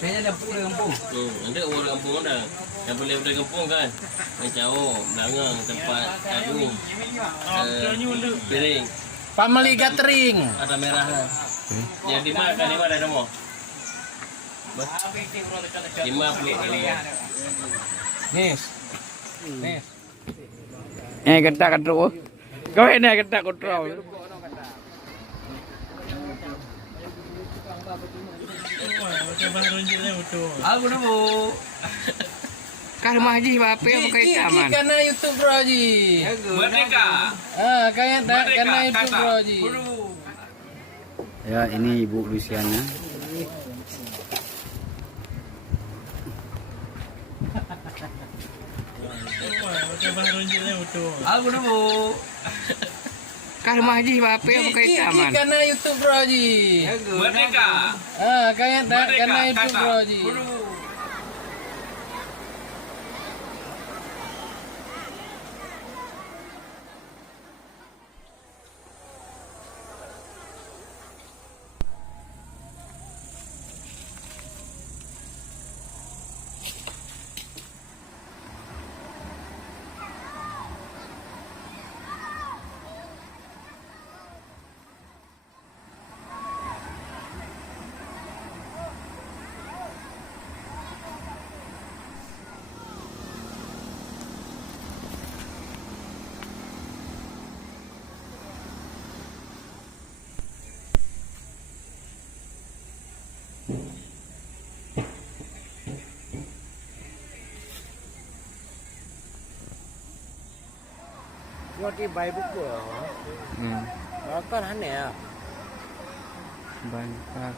Saya ada dari kampung. Ada orang kampung ada. Yang boleh dari kampung kan. Macam Belangang, tempat agung. Piring. Family gathering. Ada merah. Yang dimakan ni ada semua. Lima peluk kali. Nis. Nis. Ketak kontrol. Kau ini ketak kontrol. Aku dulu. Kah rumah Haji apa yang pakai taman? Karena YouTube bro Haji. Merdeka. Kayak karena YouTube bro Haji. Ya, ini Ibu Luciana. Aku dulu. Kah rumah Haji apa yang pakai taman? Karena YouTube bro Haji. Merdeka. Kayak karena YouTube bro Haji. Buat di bayi buku lah. Bakar aneh ya. Bangkak.